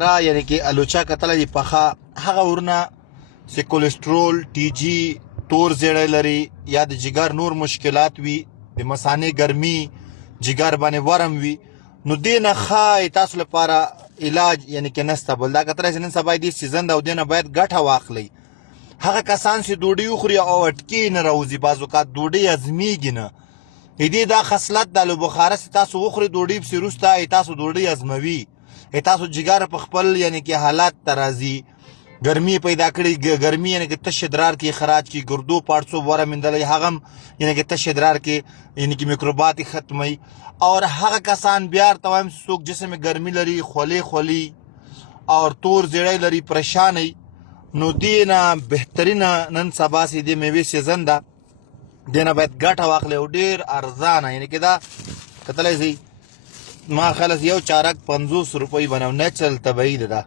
را یعنی کې الوچا کتل دی پخه هغه ورنه چې کولیسټرول ټي جي تور زیړی لري یا د جګر نور مشکلات وي د مثانې ګرمي جګر باندې ورم وي نو دې نه ښه تاسو لپاره علاج یعنی کې نسته بل دا کتلی چې نن سبا دې سیزن ده او دې نه باید ګټه واخلئ هغه کسان چې ډوډۍ وخوري او اټکې نه راوځي بعض اوقات ډوډۍ ازمیږي نه دې دا خصلت د الوبخاره چې تاسو وخورئ ډوډۍ پسې وروسته تاسو ډوډۍ ازموي تاسو جګر په خپل یعنی کې حالات ته راځي ګرمي پیدا کړي ګرمي یعنی کې تش ادرار کې خراج کې ګردو پارڅو وره مندلې هغه یعنی کې تش ادرار کې یعنی کې میکروبات ختمي اور هغه کسان بیا توایم څوک جسم ګرمي لري خولي اور تور زیړی لري پریشاني نو دینه بهترینه نن سبا سي د میوه سیزن ده دینه باید ګټه واخلې او ډیر ارزانه یعنی کې دا کتلای شي ما خلاص یو چارک 50 روپۍ بنو نیچرل طبيعي ده